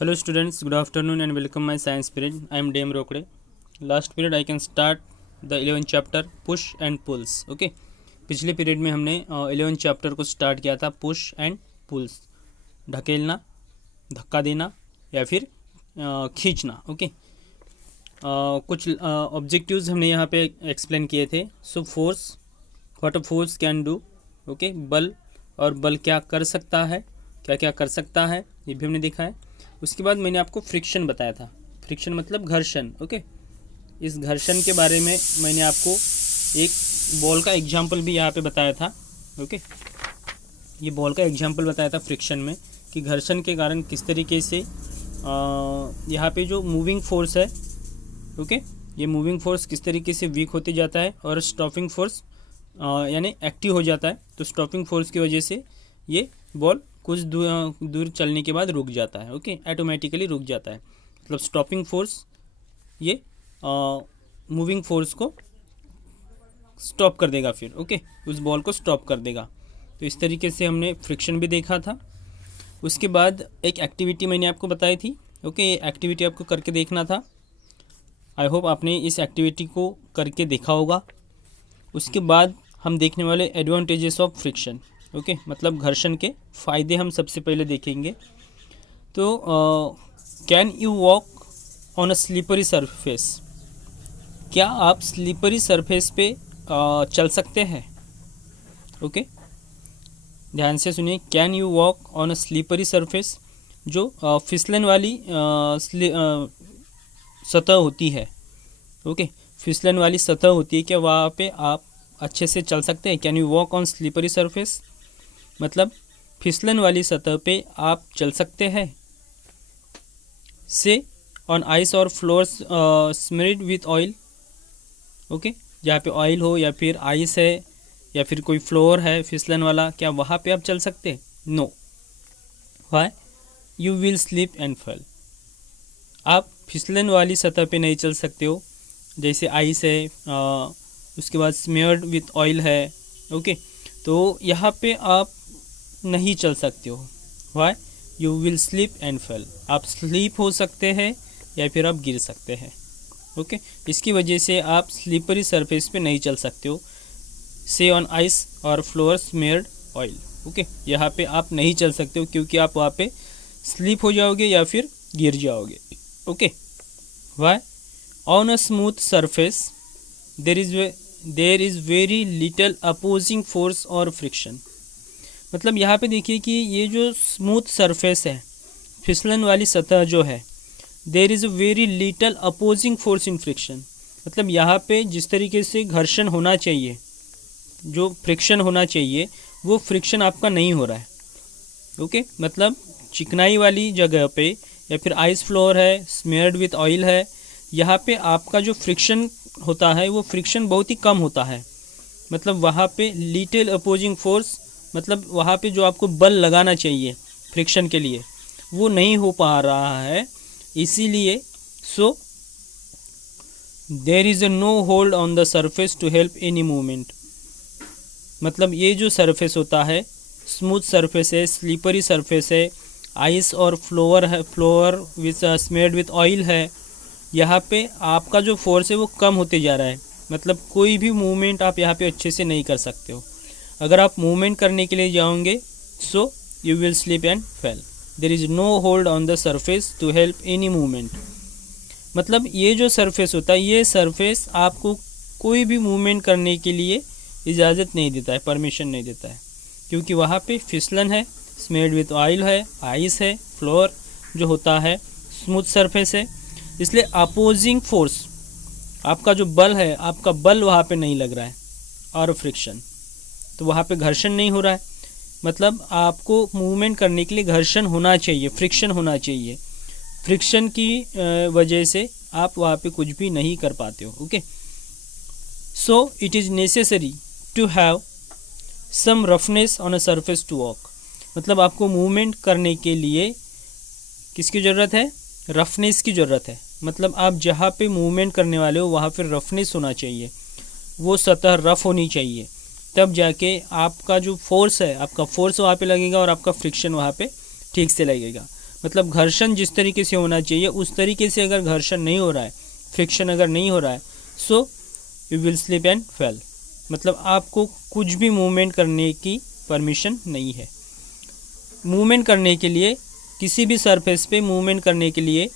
Hello students, good afternoon and welcome my science period. I am DM Rokde. Last period I can start the 11th chapter push and pulls. Okay. पिछले period में हमने 11th chapter को start किया था push and pools, ढकेलना, धक्का देना या फिर खींचना. ओके. कुछ ऑब्जेक्टिव्स हमने यहाँ पे एक्सप्लेन किए थे. So force, what a force can do. Okay. बल और बल क्या कर सकता है, क्या क्या कर सकता है, ये भी हमने देखा है. उसके बाद मैंने आपको फ्रिक्शन बताया था. फ्रिक्शन मतलब घर्षण. ओके. इस घर्षण के बारे में मैंने आपको एक बॉल का एग्जाम्पल भी यहाँ पे बताया था. ओके. ये बॉल का एग्जाम्पल बताया था फ्रिक्शन में कि घर्षण के कारण किस तरीके से यहाँ पे जो मूविंग फोर्स है, ओके, ये मूविंग फोर्स किस तरीके से वीक होते जाता है और स्टॉपिंग फोर्स यानी एक्टिव हो जाता है. तो स्टॉपिंग फोर्स की वजह से ये बॉल कुछ दूर चलने के बाद रुक जाता है. ओके. ऑटोमेटिकली रुक जाता है. मतलब स्टॉपिंग फोर्स ये मूविंग फोर्स को स्टॉप कर देगा फिर. ओके. उस बॉल को स्टॉप कर देगा. तो इस तरीके से हमने फ्रिक्शन भी देखा था. उसके बाद एक एक्टिविटी मैंने आपको बताई थी. ओके. ये एक्टिविटी आपको करके देखना था. आई होप आपने इस एक्टिविटी को करके देखा होगा. उसके बाद हम देखने वाले एडवांटेजेस ऑफ फ्रिक्शन. ओके. मतलब घर्षण के फ़ायदे हम सबसे पहले देखेंगे. तो can you walk on a slippery surface. क्या आप स्लीपरी सरफेस पे चल सकते हैं. ओके. ध्यान से सुनिए. Can you walk on a slippery surface, जो फिसलन वाली सतह होती है. ओके. फिसलन वाली सतह होती है, क्या वहाँ पे आप अच्छे से चल सकते हैं. Can you walk on slippery surface मतलब फिसलन वाली सतह पे आप चल सकते हैं. से ऑन आइस और फ्लोर्स स्मिर्ड विथ ऑयल. ओके. जहाँ पे ऑयल हो या फिर आइस है या फिर कोई फ्लोर है फिसलन वाला, क्या वहाँ पे आप चल सकते हैं. No. Why. You will slip and fall. आप फिसलन वाली सतह पे नहीं चल सकते हो. जैसे आइस है, उसके बाद स्मियर्ड विथ ऑयल है. ओके. तो यहाँ पे आप नहीं चल सकते हो. Why. You will slip and fall. आप स्लीप हो सकते हैं या फिर आप गिर सकते हैं. ओके. इसकी वजह से आप स्लीपरी सरफेस पे नहीं चल सकते हो. से ऑन आइस और फ्लोर स्मेयर्ड ऑयल. ओके. यहाँ पे आप नहीं चल सकते हो क्योंकि आप वहाँ पे स्लीप हो जाओगे या फिर गिर जाओगे. Okay. Why. On a smooth surface there is very little opposing force और फ्रिक्शन. मतलब यहाँ पे देखिए कि ये जो स्मूथ सरफेस है, फिसलन वाली सतह जो है, there is a very little opposing force in friction. मतलब यहाँ पे जिस तरीके से घर्षण होना चाहिए, जो फ्रिक्शन होना चाहिए, वो फ्रिक्शन आपका नहीं हो रहा है. ओके. मतलब चिकनाई वाली जगह पे या फिर आइस फ्लोर है, स्मेयर्ड विथ ऑयल है, यहाँ पे आपका जो फ्रिक्शन होता है वो फ्रिक्शन बहुत ही कम होता है. मतलब वहाँ पे लिटिल अपोजिंग फोर्स, मतलब वहाँ पे जो आपको बल लगाना चाहिए फ्रिक्शन के लिए, वो नहीं हो पा रहा है. इसीलिए so there is a no hold on the surface to help any movement. मतलब ये जो सरफेस होता है, स्मूथ सरफेस है, स्लीपरी सरफेस है, आइस और फ्लोर है, floor with smeared with oil है, यहाँ पे आपका जो फोर्स है वो कम होते जा रहा है. मतलब कोई भी मूवमेंट आप यहाँ पे अच्छे से नहीं कर सकते हो. अगर आप मूवमेंट करने के लिए जाओगे so you will slip and fell. There is no hold on the surface to help any movement. मतलब ये जो सरफेस होता है, ये सरफेस आपको कोई भी मूवमेंट करने के लिए इजाज़त नहीं देता है, परमिशन नहीं देता है, क्योंकि वहाँ पे फिसलन है, स्मेयर्ड विथ ऑयल है, आइस है, फ्लोर जो होता है स्मूथ सरफेस है. इसलिए अपोजिंग फोर्स, आपका जो बल है, आपका बल वहाँ पे नहीं लग रहा है और फ्रिक्शन, तो वहाँ पे घर्षण नहीं हो रहा है. मतलब आपको मूवमेंट करने के लिए घर्षण होना चाहिए, फ्रिक्शन होना चाहिए. फ्रिक्शन की वजह से आप वहाँ पे कुछ भी नहीं कर पाते हो. Okay. So it is necessary to have some roughness on a surface to walk. मतलब आपको मूवमेंट करने के लिए किसकी ज़रूरत है. रफनेस की ज़रूरत है. मतलब आप जहाँ पे मूवमेंट करने वाले हो वहाँ पे रफनेस होना चाहिए, वो सतह रफ होनी चाहिए. तब जाके आपका जो फोर्स है, आपका फोर्स वहाँ पे लगेगा और आपका फ्रिक्शन वहाँ पे ठीक से लगेगा. मतलब घर्षण जिस तरीके से होना चाहिए उस तरीके से अगर घर्षण नहीं हो रहा है, फ्रिक्शन अगर नहीं हो रहा है, सो you will slip and fail. मतलब आपको कुछ भी मूवमेंट करने की परमिशन नहीं है। मूवमेंट करने के लिए, किसी भी सरफेस पे मूवमेंट करने के लिए,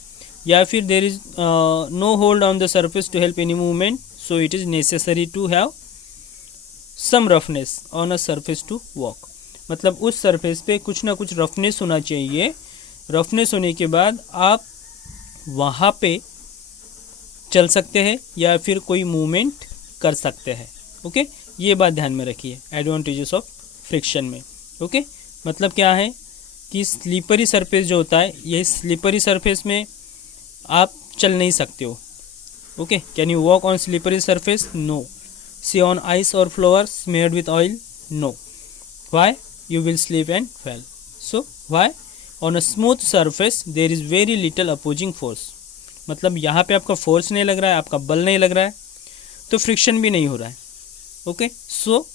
या फिर there is no hold on the surface to help any movement, so it is necessary to have some roughness on a surface to walk. मतलब उस सरफेस पे कुछ ना कुछ रफनेस होना चाहिए। रफनेस होने के बाद आप वहाँ पे चल सकते हैं या फिर कोई मूवमेंट कर सकते हैं। ओके, ये बात ध्यान में रखिए एडवांटेजेस ऑफ फ्रिक्शन में। ओके, मतलब क्या है कि स्लीपरी सरफेस जो होता है, ये स्लीपरी सरफेस में आप चल नहीं सकते हो। Okay, can you walk on slippery surface? No. See on ice और floor smeared with oil? No. Why? You will slip and fall. So why? On a smooth surface there is very little opposing force. मतलब यहाँ पे आपका force नहीं लग रहा है, आपका बल नहीं लग रहा है, तो फ्रिक्शन भी नहीं हो रहा है। Okay, so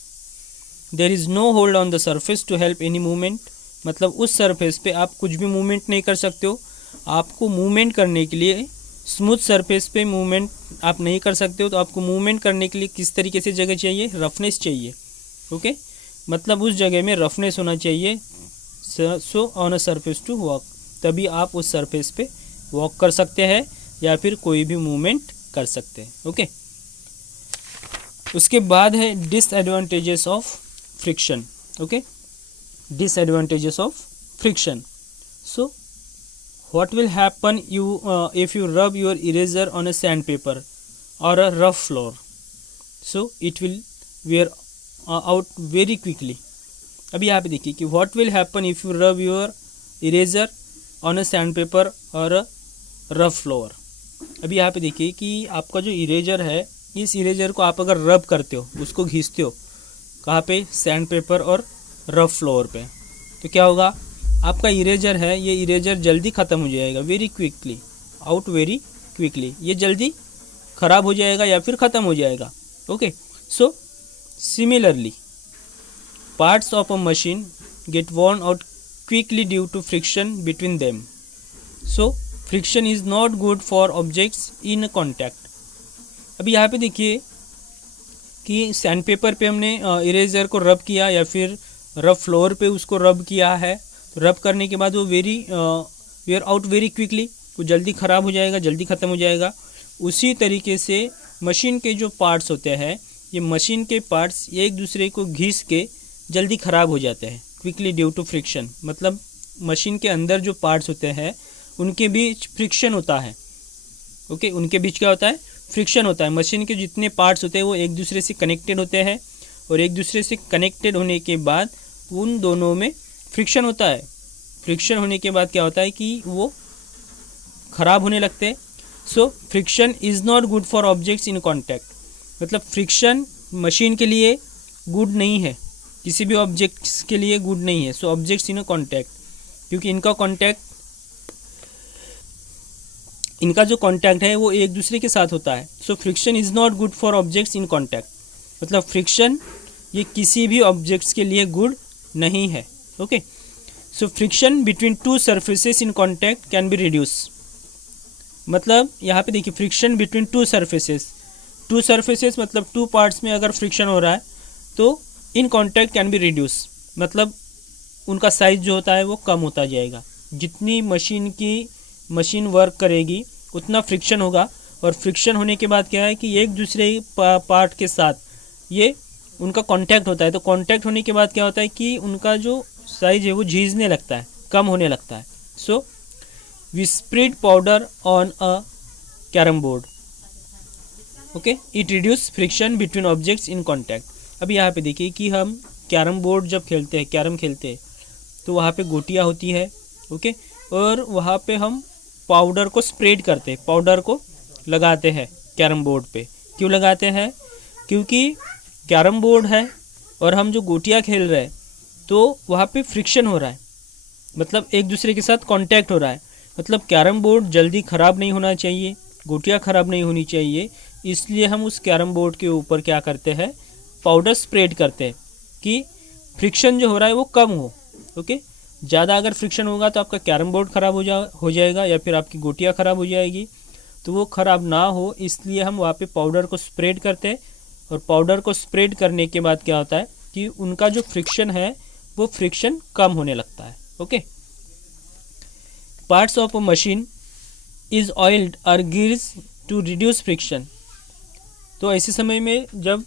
there is no hold on the surface to help any movement. मतलब उस सरफेस पे आप कुछ भी मूवमेंट नहीं कर सकते हो। आपको मूवमेंट करने के लिए स्मूथ सरफेस पे मूवमेंट आप नहीं कर सकते हो, तो आपको मूवमेंट करने के लिए किस तरीके से जगह चाहिए? रफनेस चाहिए। ओके, मतलब उस जगह में रफनेस होना चाहिए। So on a surface to walk, तभी आप उस सरफेस पे वॉक कर सकते हैं या फिर कोई भी मूवमेंट कर सकते हैं। ओके, उसके बाद है disadvantages of friction. Okay, disadvantages of friction. So what will happen if you rub your eraser on a sandpaper or a rough floor? So it will wear out very quickly. अभी यहाँ पे देखिए कि what will happen if you rub your eraser on a sandpaper or a rough floor. अभी यहाँ पे देखिए कि आपका जो इरेजर है, इस इरेजर को आप अगर रब करते हो, उसको घिसते हो, कहाँ पे? सैंड पेपर और रफ फ्लोर पे, तो क्या होगा? आपका इरेजर है, ये इरेजर जल्दी ख़त्म हो जाएगा, very quickly, out very quickly, ये जल्दी ख़राब हो जाएगा या फिर ख़त्म हो जाएगा। Okay, so similarly parts of a machine get worn out quickly due to friction between them. So friction is not good for objects in contact. अभी यहाँ पे देखिए कि सैंड पेपर पे हमने इरेजर को रब किया या फिर रफ फ्लोर पे उसको रब किया है, तो रब करने के बाद वो वेयर आउट वेरी क्विकली, वो जल्दी ख़राब हो जाएगा, जल्दी ख़त्म हो जाएगा। उसी तरीके से मशीन के जो पार्ट्स होते हैं, ये मशीन के पार्ट्स एक दूसरे को घिस के जल्दी ख़राब हो जाते हैं क्विकली ड्यू टू फ्रिक्शन। मतलब मशीन के अंदर जो पार्ट्स होते हैं उनके बीच फ्रिक्शन होता है। ओके, उनके बीच क्या होता है? फ्रिक्शन होता है। मशीन के जितने पार्ट्स होते हैं वो एक दूसरे से कनेक्टेड होते हैं, और एक दूसरे से कनेक्टेड होने के बाद उन दोनों में फ्रिक्शन होता है। फ्रिक्शन होने के बाद क्या होता है कि वो ख़राब होने लगते हैं। सो friction is not good for objects in contact. मतलब फ्रिक्शन मशीन के लिए गुड नहीं है, किसी भी ऑब्जेक्ट्स के लिए गुड नहीं है। सो ऑब्जेक्ट्स इन कॉन्टैक्ट, क्योंकि इनका जो कॉन्टैक्ट है वो एक दूसरे के साथ होता है। सो friction is not good for objects in contact. मतलब फ्रिक्शन ये किसी भी ऑब्जेक्ट्स के लिए गुड नहीं है। Okay, so friction between two surfaces in contact can be reduce. मतलब यहाँ पे देखिए फ्रिक्शन बिटवीन टू सरफेसेस मतलब टू पार्ट्स में अगर फ्रिक्शन हो रहा है तो in contact can be reduce. मतलब उनका साइज जो होता है वो कम होता जाएगा। जितनी मशीन वर्क करेगी उतना फ्रिक्शन होगा, और फ्रिक्शन होने के बाद क्या है कि एक दूसरे पार्ट के साथ ये उनका कांटेक्ट होता है। तो कांटेक्ट होने के बाद क्या होता है कि उनका जो साइज है वो झीझने लगता है, कम होने लगता है। So we spread powder on a carrom board. Okay, it reduce friction between objects in contact. अभी यहाँ पे देखिए कि हम कैरम बोर्ड जब खेलते हैं, कैरम खेलते हैं, तो वहाँ पे गोटियाँ होती है। ओके, और वहाँ पे हम पाउडर को स्प्रेड करते हैं, पाउडर को लगाते हैं कैरम बोर्ड पे। क्यों लगाते हैं? क्योंकि कैरम बोर्ड है और हम जो गोटियाँ खेल रहे हैं तो वहाँ पे फ्रिक्शन हो रहा है, मतलब एक दूसरे के साथ कांटेक्ट हो रहा है। मतलब कैरम बोर्ड जल्दी ख़राब नहीं होना चाहिए, गोटियाँ ख़राब नहीं होनी चाहिए, इसलिए हम उस कैरम बोर्ड के ऊपर क्या करते हैं? पाउडर स्प्रेड करते हैं कि फ्रिक्शन जो हो रहा है वो कम हो। ओके, ज़्यादा अगर फ्रिक्शन होगा तो आपका कैरम बोर्ड ख़राब हो जाएगा या फिर आपकी गोटियाँ ख़राब हो जाएगी। तो वो ख़राब ना हो इसलिए हम वहाँ पे पाउडर को स्प्रेड करते हैं, और पाउडर को स्प्रेड करने के बाद क्या होता है कि उनका जो फ्रिक्शन है वो फ्रिक्शन कम होने लगता है। Okay, parts of a machine is oiled और गियर्स टू रिड्यूस फ्रिक्शन। तो ऐसे समय में जब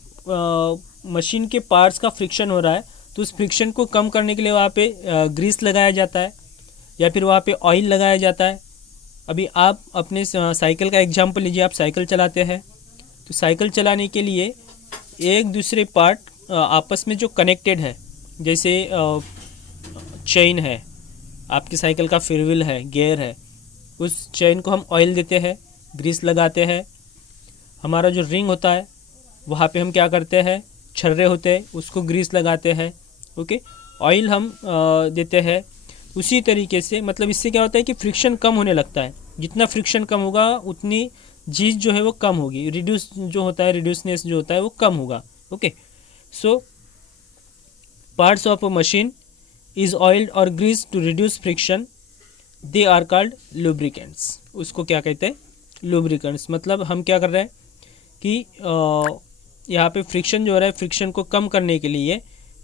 मशीन के पार्ट्स का फ्रिक्शन हो रहा है तो उस फ्रिक्शन को कम करने के लिए वहाँ पे ग्रीस लगाया जाता है या फिर वहाँ पे ऑयल लगाया जाता है। अभी आप अपने साइकिल का एग्जांपल लीजिए, आप साइकिल चलाते हैं तो साइकिल चलाने के लिए एक दूसरे पार्ट आपस में जो कनेक्टेड है, जैसे चेन है, आपकी साइकिल का फ्रीव्हील है, गियर है, उस चेन को हम ऑयल देते हैं, ग्रीस लगाते हैं। हमारा जो रिंग होता है वहाँ पे हम क्या करते हैं, छर्रे होते हैं उसको ग्रीस लगाते हैं। ओके, ऑयल हम देते हैं। उसी तरीके से मतलब इससे क्या होता है कि फ्रिक्शन कम होने लगता है। जितना फ्रिक्शन कम होगा उतनी चीज़ जो है वो कम होगी, रिड्यूस जो होता है, रिड्यूसनेस जो होता है वो कम होगा। Okay, so parts of a machine is oiled और grease to reduce friction, they are called lubricants. उसको क्या कहते हैं, लुब्रिकेंट्स। मतलब हम क्या कर रहे हैं कि यहाँ पे फ्रिक्शन जो हो रहा है, फ्रिक्शन को कम करने के लिए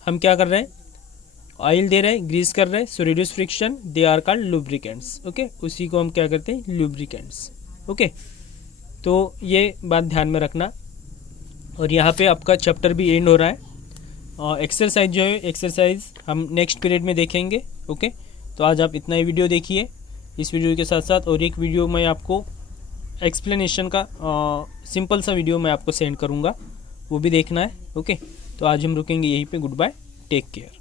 हम क्या कर रहे हैं, ऑयल दे रहे हैं, ग्रीस कर रहे हैं, so reduce friction, they are called lubricants. Okay, उसी को हम क्या करते हैं, लुब्रिकेंट्स। ओके, तो ये बात ध्यान में रखना। और यहाँ पे आपका चैप्टर भी एंड हो रहा है। एक्सरसाइज जो है, एक्सरसाइज हम नेक्स्ट पीरियड में देखेंगे। ओके, तो आज आप इतना ही वीडियो देखिए। इस वीडियो के साथ साथ और एक वीडियो मैं आपको एक्सप्लेनेशन का सिंपल सा वीडियो मैं आपको सेंड करूँगा, वो भी देखना है। ओके, तो आज हम रुकेंगे यहीं पे। Goodbye, take care.